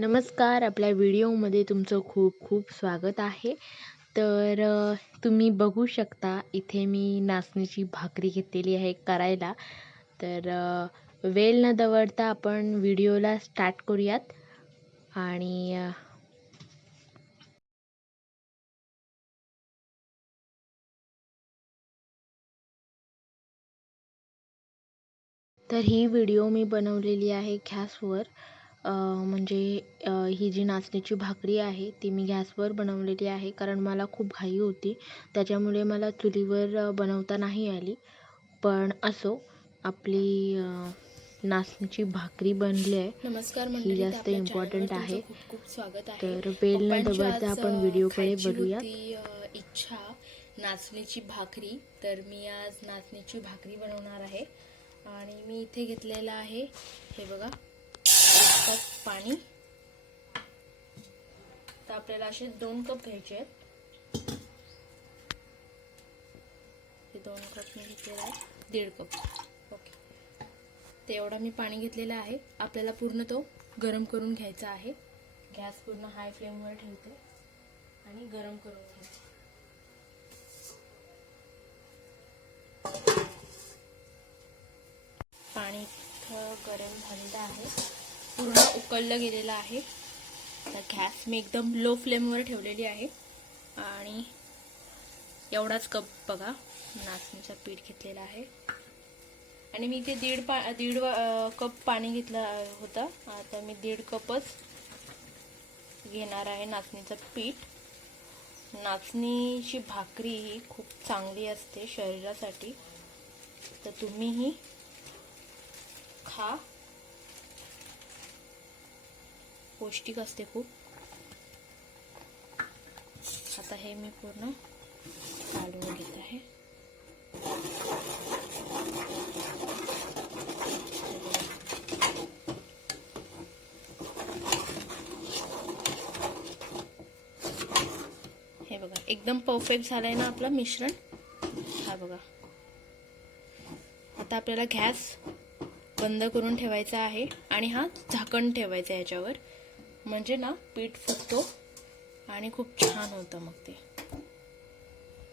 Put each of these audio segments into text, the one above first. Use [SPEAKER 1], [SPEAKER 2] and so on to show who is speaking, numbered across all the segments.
[SPEAKER 1] नमस्कार आपल्या व्हिडिओमध्ये तुमचं खूप खूप स्वागत आहे. तर तुम्ही बघू शकता इथे मी नाचणीची भाकरी घेतलेली आहे करायला. तर वेल न दवडता आपण व्हिडिओला स्टार्ट करूयात. आणि तर ही व्हिडिओ मी बनवलेली आहे गॅसवर. म्हणजे ही जी नाचणीची भाकरी आहे ती मी गॅसवर बनवलेली आहे कारण मला खूप घाई होती. त्याच्यामुळे मला चुलीवर बनवता नाही आली. पण असो आपली नाचणीची भाकरी बनली आहे.
[SPEAKER 2] नमस्कार
[SPEAKER 1] ही जास्त
[SPEAKER 2] चॅनलवर
[SPEAKER 1] आहे.
[SPEAKER 2] तुमचं खूप खूप स्वागत आहे.
[SPEAKER 1] तर वेळ न
[SPEAKER 2] आज,
[SPEAKER 1] आपण व्हिडिओकडे
[SPEAKER 2] अ, इच्छा नाचणीची भाकरी तर मी आज नाचणीची भाकरी बनवणार आहे. आणि मी इथे घेतलेलं आहे हे बघा. कप पाणी. तर आपल्याला असे दोन कप घ्यायचे आहेत. हे दोन कप मी घेतलेलं आहे दीड कप. ओके. ते एवढा मी पाणी घेतलेलं आहे. आपल्याला पूर्ण तो गरम करून घ्यायचा आहे. गॅस पूर्ण हाय फ्लेमवर ठेवते आणि गरम करून घ्यायचे. पाणी इथं गरम झालेलं आहे. पूर्ण उकळलं गेलेलं आहे. तर गॅस मी एकदम लो फ्लेमवर ठेवलेली आहे. आणि एवढाच कप बघा नाचणीचं पीठ घेतलेलं आहे. आणि मी इथे दीड पा दीड कप पाणी घेतलं होतं. आता मी दीड कपच घेणार आहे नाचणीचं पीठ. नाचणीची भाकरी ही खूप चांगली असते शरीरासाठी. तर तुम्हीही खा. पौष्टिक असते खूप. आता हे मी पूर्ण काढून घेत आहे. हे बघा एकदम परफेक्ट झालंय ना आपलं मिश्रण. हा बघा. आता आपल्याला गॅस बंद करून ठेवायचा आहे आणि हा झाकण ठेवायचा याच्यावर. म्हणजे ना पीठ फुटतो आणि खूप छान होतं मग ते.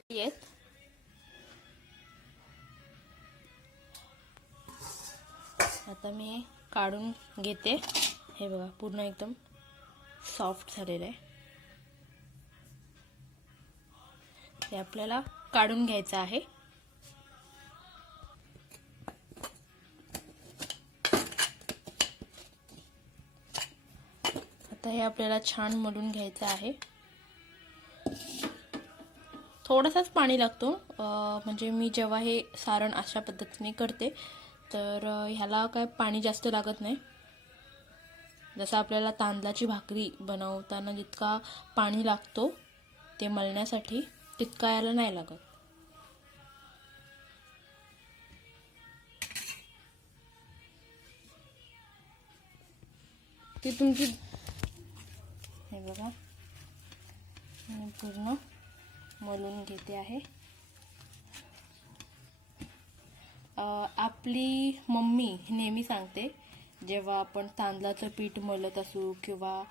[SPEAKER 2] येत. आता मी हे काढून घेते. हे बघा पूर्ण एकदम सॉफ्ट झालेलं आहे. ते आपल्याला काढून घ्यायचं आहे. आपल्याला छान मळून घ्यायचं आहे. थोडासाच पाणी लागतो. म्हणजे मी जेव्हा हे सारण अशा पद्धतीने करते तर ह्याला काय पाणी जास्त लागत नाही. जसं आपल्याला तांदळाची भाकरी बनवताना जितका पाणी लागतो ते मळण्यासाठी तितका याला नाही लागत. ती तुमची बघा. मी पूर्ण मलून घेते आहे. आपली मम्मी नेहमी सांगते जेव्हा आपण तांदळाचं पीठ मलत असू किंवा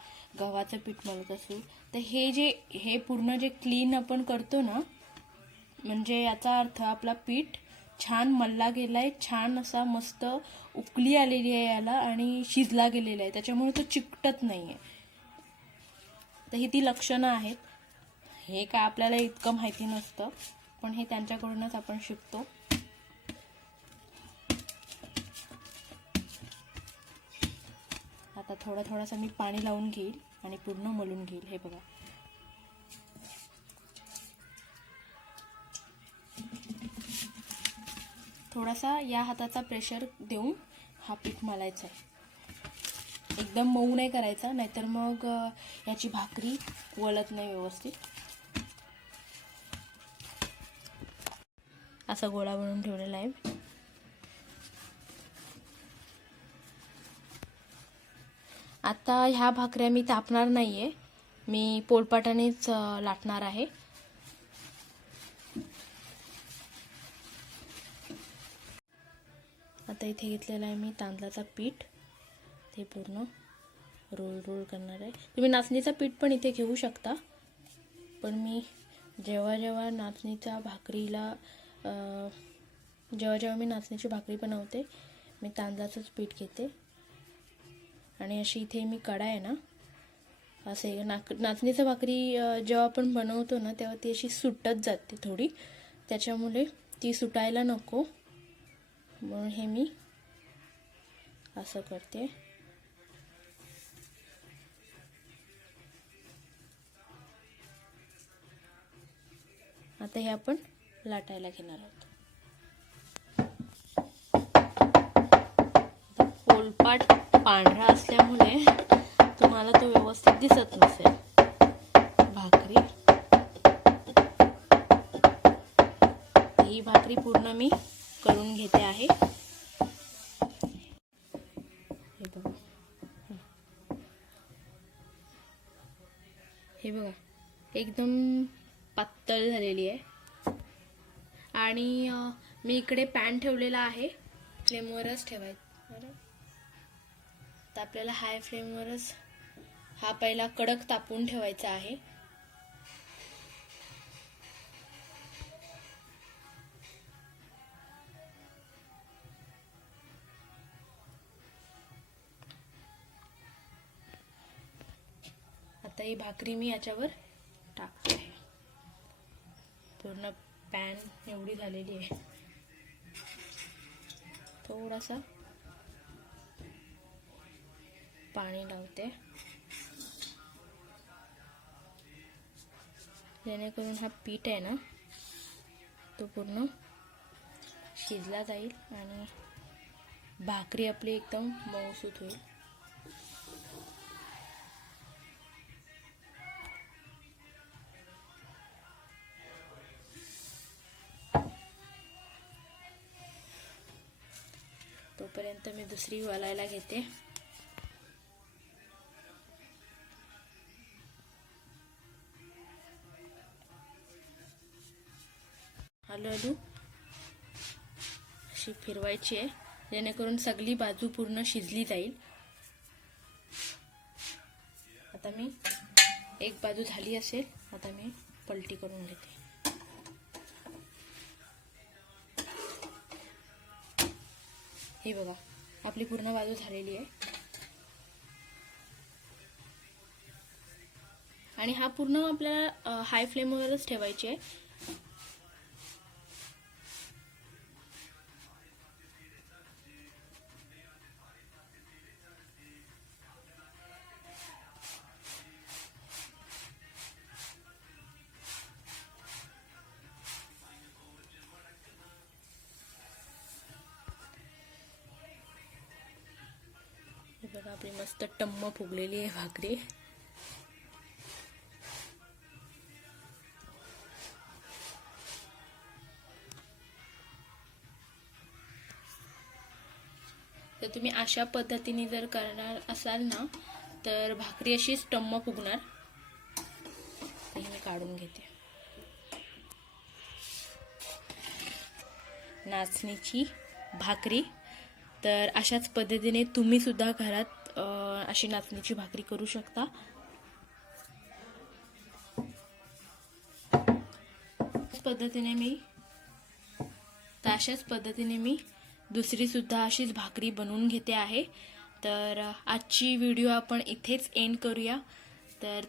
[SPEAKER 2] गव्हाचं पीठ मलत असू तर हे जे हे पूर्ण जे क्लीन आपण करतो ना म्हणजे याचा अर्थ आपला पीठ छान मल्ला गेलाय छान असा मस्त उकली आलेली आहे याला आणि शिजला गेलेला आहे. त्याच्यामुळे तो चिकटत नाहीये. तर ही ती लक्षणं आहेत. हे काय आपल्याला इतकं माहिती नसतं पण हे त्यांच्याकडूनच आपण शिकतो. आता थोडा थोडासा मी पाणी लावून घेईल आणि पूर्ण मलून घेईल. हे बघा. थोडासा या हाताचा प्रेशर देऊन हा पीठ मलायचा आहे एकदम मऊ नाही करायचा नाहीतर मग याची भाकरी वळत नाही व्यवस्थित. असा गोळा बनवून ठेवलेला आहे. आता ह्या भाकऱ्या मी तापणार नाहीये. मी पोलपाटानेच लाटणार आहे. आता इथे घेतलेलं आहे मी तांदळाचा पीठ. ते पूर्ण रोल रोल करणार आहे. तुम्ही नाचणीचं पीठ पण इथे घेऊ शकता. पण मी जेव्हा जेव्हा नाचणीच्या भाकरीला जेव्हा जेव्हा मी नाचणीची भाकरी बनवते मी तांदळाचंच पीठ घेते. आणि अशी इथे मी कडा आहे ना असे नाक नाचणीचं भाकरी जेव्हा आपण बनवतो ना तेव्हा ती अशी सुटत जाते थोडी. त्याच्यामुळे ती सुटायला नको. म्हणून हे मी असं करते. आता हे आपण लाटायला घेणार आहोत. पोलपाट पांढरा असल्यामुळे तुम्हाला तो व्यवस्थित दिसत नसेल. भाकरी. ही भाकरी पूर्ण मी करून घेते आहे. हे बघा. हे बघा. एकदम तळ झालेली आहे. आणि मी इकडे पॅन ठेवलेला आहे. फ्लेमवरच ठेवायचं. बरं? तर आपल्याला हाय फ्लेमवरच हा पहिला कडक तापून ठेवायचा आहे. आता ही भाकरी मी याच्यावर टाकते. पूर्ण पॅन एवढी झालेली आहे. थोडासा पाणी लावते. जेणेकरून हा पीठ आहे ना तो पूर्ण शिजला जाईल आणि भाकरी आपली एकदम मऊसूत होईल. तोपर्यंत मी दुसरी वलायला घेते. हलू हलू. अशी फिरवायची आहे जेणेकरून सगळी बाजू पूर्ण शिजली जाईल. आता मी एक बाजू झाली असेल आता मी पलटी करून घेते. हे बघा आपली पूर्ण बाजू झालेली आहे. आणि हा पूर्ण आपल्याला हाय फ्लेमवरच ठेवायची आहे. बघा आपली मस्त टम्म फुगलेली आहे भाकरी. तर तुम्ही अशा पद्धतीने जर करणार असाल ना तर भाकरी अशीच टम्म फुगणार. तर मी काढून घेते. नाचणीची भाकरी. तर अशाच पद्धतीने तुम्ही सुद्धा घरात अशी नाचणीची भाकरी करू शकता. पद्धतीने मी तर अशाच पद्धतीने मी दुसरीसुद्धा अशीच भाकरी बनवून घेते आहे. तर आजची व्हिडिओ आपण इथेच एंड करूया. तर